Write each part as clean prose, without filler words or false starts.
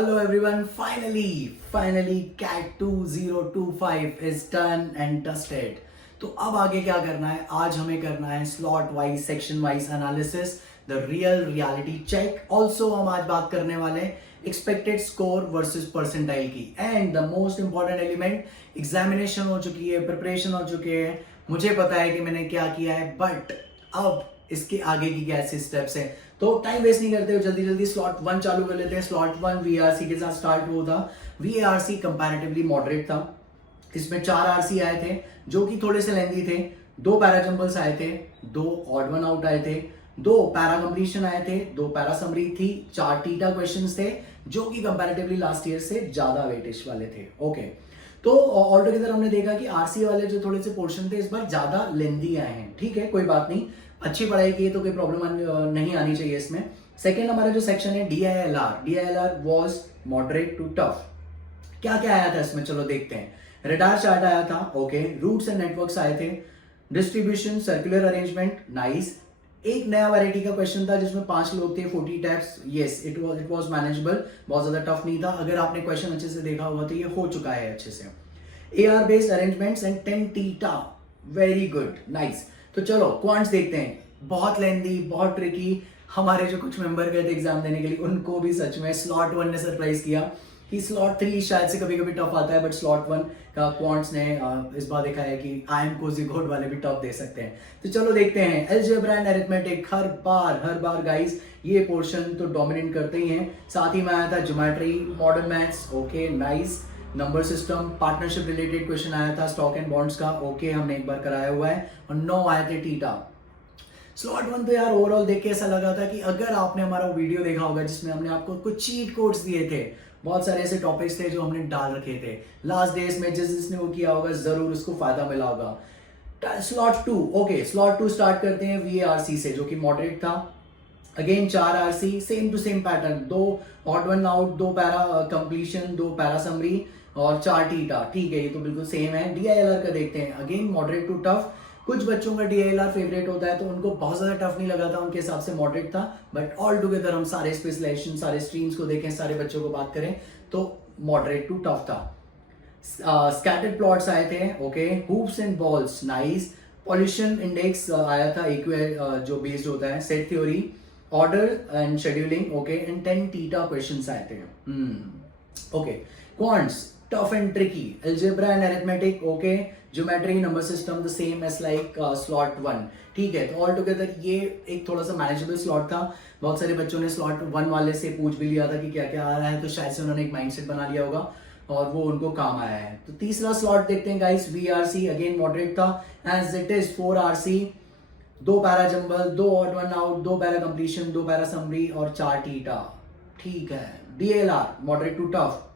Hello everyone, finally CAT 2025 is done and dusted. तो अब आगे क्या करना है? आज हमें करना है slot wise section wise analysis, the real reality check. Also हम आज बात करने वाले हैं एक्सपेक्टेड स्कोर वर्सेस परसेंटाइल की. And the most important element, examination हो चुकी है, प्रिपरेशन हो चुके हैं, मुझे पता है कि मैंने क्या किया है, बट अब इसके आगे की कैसे स्टेप्स हैं. तो टाइम वेस्ट नहीं करते हुए जल्दी जल्दी स्लॉट 1 चालू कर लेते हैं. स्लॉट 1 वीआरसी के साथ स्टार्ट हुआ था. वीआरसी कंपैरेटिवली मॉडरेट था. इसमें 4 आरसी आए थे जो कि थोड़े से लेंदी थे, 2 पैरा जंबल्स आए थे, 2 ऑड वन आउट आए थे, 2 पैरा कंप्लीशन आए थे, 2 पैरा समरी थी, 4 टीटा क्वेश्चंस थे जो कि कंपैरेटिवली लास्ट ईयर से ज्यादा वेटेज वाले थे. ओके, तो ऑल टुगेदर हमने देखा कि आरसी वाले जो थोड़े से पोर्शन थे इस बार ज्यादा लेंदी आए हैं. ठीक है, कोई बात नहीं, अच्छी पढ़ाई की है तो कोई प्रॉब्लम नहीं आनी चाहिए इसमें. सेकेंड हमारा जो सेक्शन है DILR was moderate to tough. क्या क्या आया था इसमें, चलो देखते हैं. रेडार चार्ट आया था, ओके. रूट्स एंड नेटवर्क्स आए थे. Distribution, circular arrangement, nice. एक नया वैरायटी का क्वेश्चन था जिसमें 5 लोग थे, 40 taps. Yes, it was manageable, बहुत ज्यादा टफ नहीं था. अगर आपने क्वेश्चन अच्छे से देखा होगा तो ये हो चुका है अच्छे से. AR based arrangements and 10 theta, very good, nice. तो चलो क्वांट्स देखते हैं. बहुत लेंदी, बहुत ट्रिकी. हमारे जो कुछ मेंबर गए थे एग्जाम देने के लिए उनको भी सच में स्लॉट 1 ने सरप्राइज किया कि स्लॉट 3 शायद से कभी कभी टफ आता है, बट स्लॉट 1 का क्वांट्स ने इस बार देखा है कि आई एम कोजी कोड वाले भी टफ दे सकते हैं. तो चलो देखते हैं. Algebra and arithmetic, her bar guys ये पोर्शन तो डोमिनेट करते ही हैं. साथ ही में आया था geometry, modern maths, okay, nice. Number system, partnership related question आया था, स्टॉक एंड बॉन्ड्स का, ओके, हमने एक बार कराया हुआ है. और 9 आए थे टीटा. स्लॉट 1 तो यार ओवरऑल देख के ऐसा लगा था कि अगर आपने हमारा वीडियो देखा होगा जिसमें हमने आपको कुछ चीट कोड्स दिए थे, बहुत सारे ऐसे टॉपिक्स थे जो हमने डाल रखे थे लास्ट डेज में, जिसने वो किया होगा जरूर उसको फायदा मिला होगा. स्लॉट 2, ओके, स्लॉट 2 स्टार्ट करते हैं वीआरसी से जो कि मॉडरेट था. Again 4 RC, same to same pattern, 2 odd one out, 2 para completion, 2 para summary और 4 टीटा. ठीक है, ये तो बिल्कुल सेम है. डीआईएलआर का देखते हैं. Again moderate to tough. कुछ बच्चों का डीआईएलआर फेवरेट होता है तो उनको बहुत ज्यादा टफ नहीं लगा था, उनके हिसाब से मॉडरेट था. बट ऑल टुगेदर हम सारे स्पेशलाइजेशन, सारे स्ट्रीम्स को देखें, सारे बच्चों को बात करें तो मॉडरेट टू टफ था. स्कैटर्ड प्लॉट्स आए थे, okay. Hoops and balls, nice. Pollution index आया था, EQ जो बेस्ड होता है. Set theory, order and scheduling, okay. And 10 TITA questions आए थे. Okay. Quants, tough and tricky. Algebra and arithmetic, okay. Geometry, number system, the same as like slot 1. ठीक है, तो ऑल टुगेदर ये एक थोड़ा सा मैनेजेबल स्लॉट था. बहुत सारे बच्चों ने स्लॉट 1 वाले से पूछ भी लिया था कि क्या क्या आ रहा है, तो शायद से उन्होंने एक माइंडसेट बना लिया होगा और वो उनको काम आया है. तो तीसरा स्लॉट देखते हैं गाइस. वीआरसी अगेन मॉडरेट था as it is. 4 RC, 2 para jumble, 2 odd one out, 2 para completion, 2 para summary और 4 टीटा. ठीक है. DLR moderate to tough.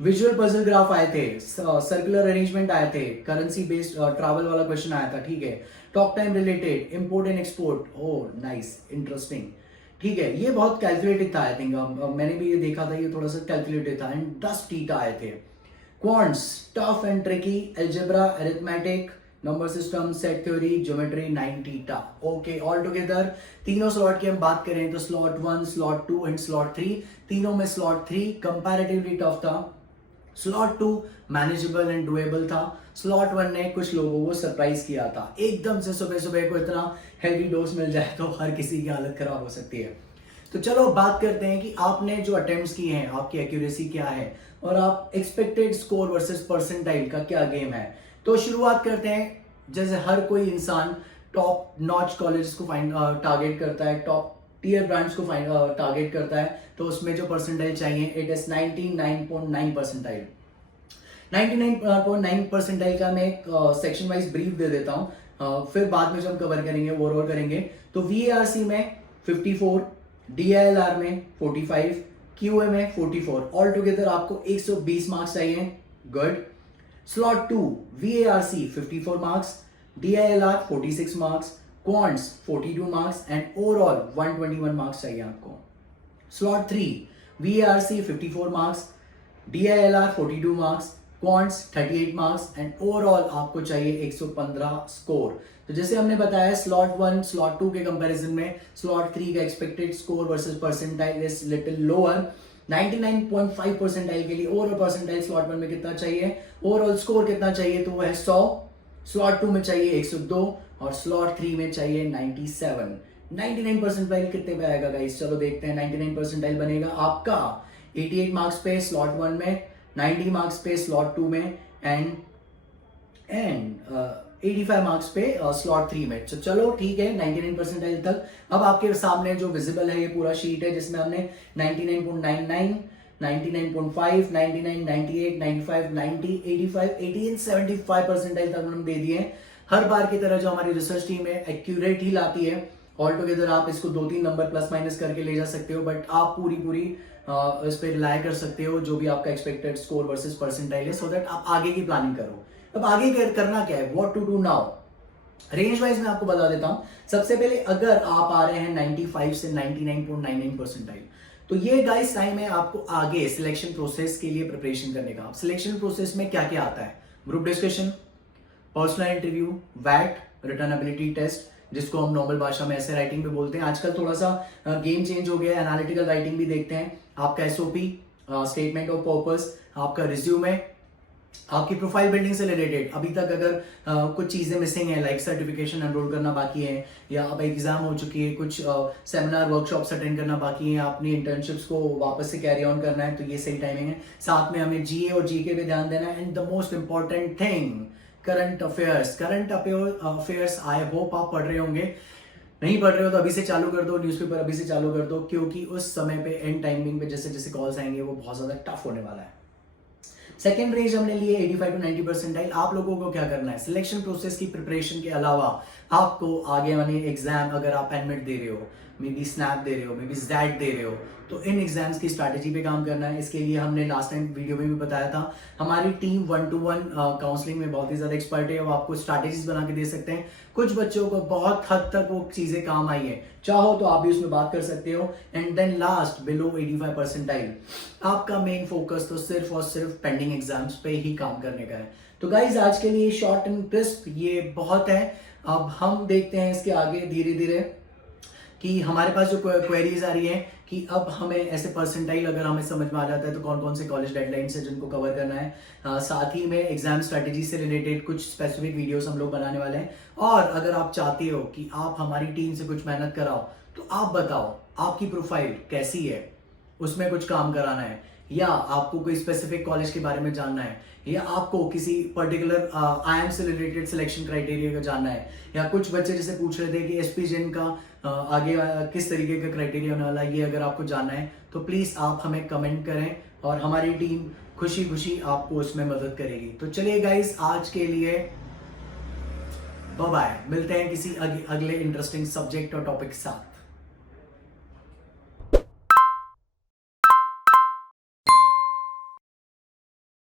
Visual puzzle graph आए थे, सर्कुलर अरेंजमेंट आए थे, करेंसी बेस्ड ट्रैवल वाला क्वेश्चन आया था. ठीक है. Talk time related, import and export, oh nice, interesting. ठीक है, ये बहुत कैलकुलेटेड था. आई थिंक मैंने भी ये देखा था, ये थोड़ा सा कैलकुलेटेड था. एंड 10 टीटा आए थे. Quants, tough and tricky. Algebra, arithmetic, number system, set theory, geometry, 9 theta. Okay, all together तीनों स्लॉट की हम बात करें तो स्लॉट 1, स्लॉट 2 एंड स्लॉट 3, तीनों में स्लॉट 3 कंपैरेटिवली टफ था. स्लॉट 2 मैनेजेबल एंड डुएबल था. स्लॉट 1 ने कुछ लोगों को सरप्राइज किया था. एकदम से सुबह सुबह को इतना हेवी डोज मिल जाए तो हर किसी की हालत खराब हो सकती है. तो चलो बात करते हैं कि आपने जो अटेम्प्ट्स किए हैं, आपकी एक्यूरेसी क्या है और आप एक्सपेक्टेड स्कोर वर्सेस परसेंटाइल का क्या गेम है. तो शुरुआत करते हैं. जैसे हर कोई इंसान टॉप नॉच कॉलेज को टारगेट करता है, टॉप टियर ब्रांड्स को टारगेट करता है, तो उसमें जो परसेंटाइल चाहिए इट इज 99.9 परसेंटाइल. 99.9 परसेंटाइल का मैं एक सेक्शन वाइज ब्रीफ दे देता हूं, फिर बाद में जो हम कवर करेंगे ओवरऑल करेंगे. तो वीआरसी में 54, डीआईएलआर में 45, क्यूए में 44. ऑल टुगेदर आपको 120 मार्क्स चाहिए. Good. Slot 2 VRC 54 marks, DILR 46 marks, quants 42 marks and overall 121 marks चाहिए आपको. Slot 3 VRC 54 marks, DILR 42 marks, quants 38 marks and overall आपको चाहिए 115 स्कोर. तो जैसे हमने बताया स्लॉट 1 स्लॉट 2 के कंपैरिजन में स्लॉट 3 का expected score versus percentile is little lower. 99.5 percentile के लिए ओवरऑल परसेंटाइल स्लॉट 1 में कितना चाहिए, ओवरऑल स्कोर कितना चाहिए, तो वो है 100, स्लॉट 2 में चाहिए 102 और स्लॉट 3 में चाहिए 97। 99 परसेंटाइल कितने पे आएगा गाइस, चलो देखते हैं। 99 परसेंटाइल बनेगा आपका 88 मार्क्स पे स्लॉट 1 में, 90 मार्क्स पे स्लॉट 2 में एंड 85 मार्क्स पे स्लॉट 3 में। तो चलो ठीक है, 99 परसेंटाइल तक। अब आपके सामने जो विजिबल है ये पूरा शीट है जिसमें हमने 99.99, 99.5, 99, 98, 95, 90, 85, 80 75 परसेंटाइल तक हम दे दिए हैं। हर बार की तरह जो हमारी रिसर्च टीम है एक्यूरेट ही लाती है। ऑल टुगेदर आप इसको 2-3 नंबर प्लस माइनस करके ले जा सकते हो, बट आप पूरी इस पर रिलाय कर सकते हो जो भी आपका एक्सपेक्टेड स्कोर वर्सेस परसेंटाइल है, सो दैट आप आगे की प्लानिंग करो। अब आगे करना क्या है, what to do now. Range wise मैं आपको बता देता हूं। सबसे पहले अगर आप आ रहे हैं 95 से 99.99 परसेंटाइल, तो ये गाइस टाइम है आपको आगे सिलेक्शन प्रोसेस के लिए प्रिपरेशन करने का। सिलेक्शन प्रोसेस में क्या क्या आता है, ग्रुप डिस्कशन, पर्सनल इंटरव्यू, वैट, रिटन एबिलिटी टेस्ट, जिसको हम नॉर्मल भाषा में ऐसे राइटिंग पे बोलते हैं। आजकल थोड़ा सा गेम चेंज हो गया है, एनालिटिकल राइटिंग भी देखते हैं। आपका एसओपी, स्टेटमेंट ऑफ पर्पस, आपका रिज्यूमे, आपकी प्रोफाइल बिल्डिंग से रिलेटेड अभी तक अगर कुछ चीजें मिसिंग है, लाइक सर्टिफिकेशन एनरोल करना बाकी है, या अब एग्जाम हो चुकी है, कुछ सेमिनार वर्कशॉप्स अटेंड करना बाकी है, अपनी इंटर्नशिप्स को वापस से कैरी ऑन करना है, तो ये सही टाइमिंग है। साथ में हमें जीए और जीके पे ध्यान देना है। And the most important thing, current affairs. Current affairs I hope आप पढ़ रहे होंगे। नहीं पढ़ रहे हो तो अभी से चालू कर दो, न्यूज़पेपर अभी से चालू कर दो, क्योंकि उस समय पे एंड टाइमिंग पे जैसे जैसे कॉल्स आएंगे वो बहुत ज्यादा टफ होने वाला है। सेकेंड रेंज हमने लिए 85 to 90 परसेंटाइल। आप लोगों को क्या करना है, सिलेक्शन प्रोसेस की प्रिपरेशन के अलावा आपको आगे वाले एग्जाम, अगर आप एडमिट दे रहे हो, मे बी स्नैप दे रहे हो, मे बी जैट दे रहे हो, तो इन एग्जाम्स की स्ट्रैटेजी पे काम करना है। इसके लिए हमने लास्ट टाइम वीडियो में भी बताया था, हमारी टीम 1-to-1 काउंसलिंग में बहुत ही ज्यादा एक्सपर्ट है। वो आपको स्ट्रैटेजीज बना के दे सकते हैं। कुछ बच्चों को बहुत हद तक वो चीजें काम आई है, चाहो तो आप भी उसमें बात कर सकते हो। And then last, below 85 percentile, आपका मेन फोकस तो सिर्फ और सिर्फ पेंडिंग एग्जाम्स पे ही काम करने का है। तो गाइज आज के लिए शॉर्ट एंड क्रिस्प ये बहुत है। अब हम देखते हैं इसके आगे धीरे धीरे कि हमारे पास जो क्वेरीज आ रही है कि अब हमें ऐसे परसेंटाइल अगर हमें समझ में आ जाता है तो कौन कौन से कॉलेज डेडलाइंस है जिनको कवर करना है। साथ ही में एग्जाम स्ट्रेटेजी से रिलेटेड कुछ स्पेसिफिक वीडियोस हम लोग बनाने वाले हैं। और अगर आप चाहते हो कि आप हमारी टीम से कुछ मेहनत कराओ, तो आप बताओ आपकी प्रोफाइल कैसी है, उसमें कुछ काम कराना है, या आपको कोई स्पेसिफिक कॉलेज के बारे में जानना है, या आपको किसी पर्टिकुलर आईएम से रिलेटेड सिलेक्शन क्राइटेरिया का जानना है, या कुछ बच्चे जैसे पूछ रहे थे कि एसपीजेन का आगे किस तरीके का क्राइटेरिया होने वाला है, ये अगर आपको जानना है तो प्लीज आप हमें कमेंट करें और हमारी टीम खुशी खुशी आपको उसमें मदद करेगी। तो चलिए गाइस, आज के लिए बाय बाय, मिलते हैं किसी अगले इंटरेस्टिंग सब्जेक्ट और टॉपिक के साथ।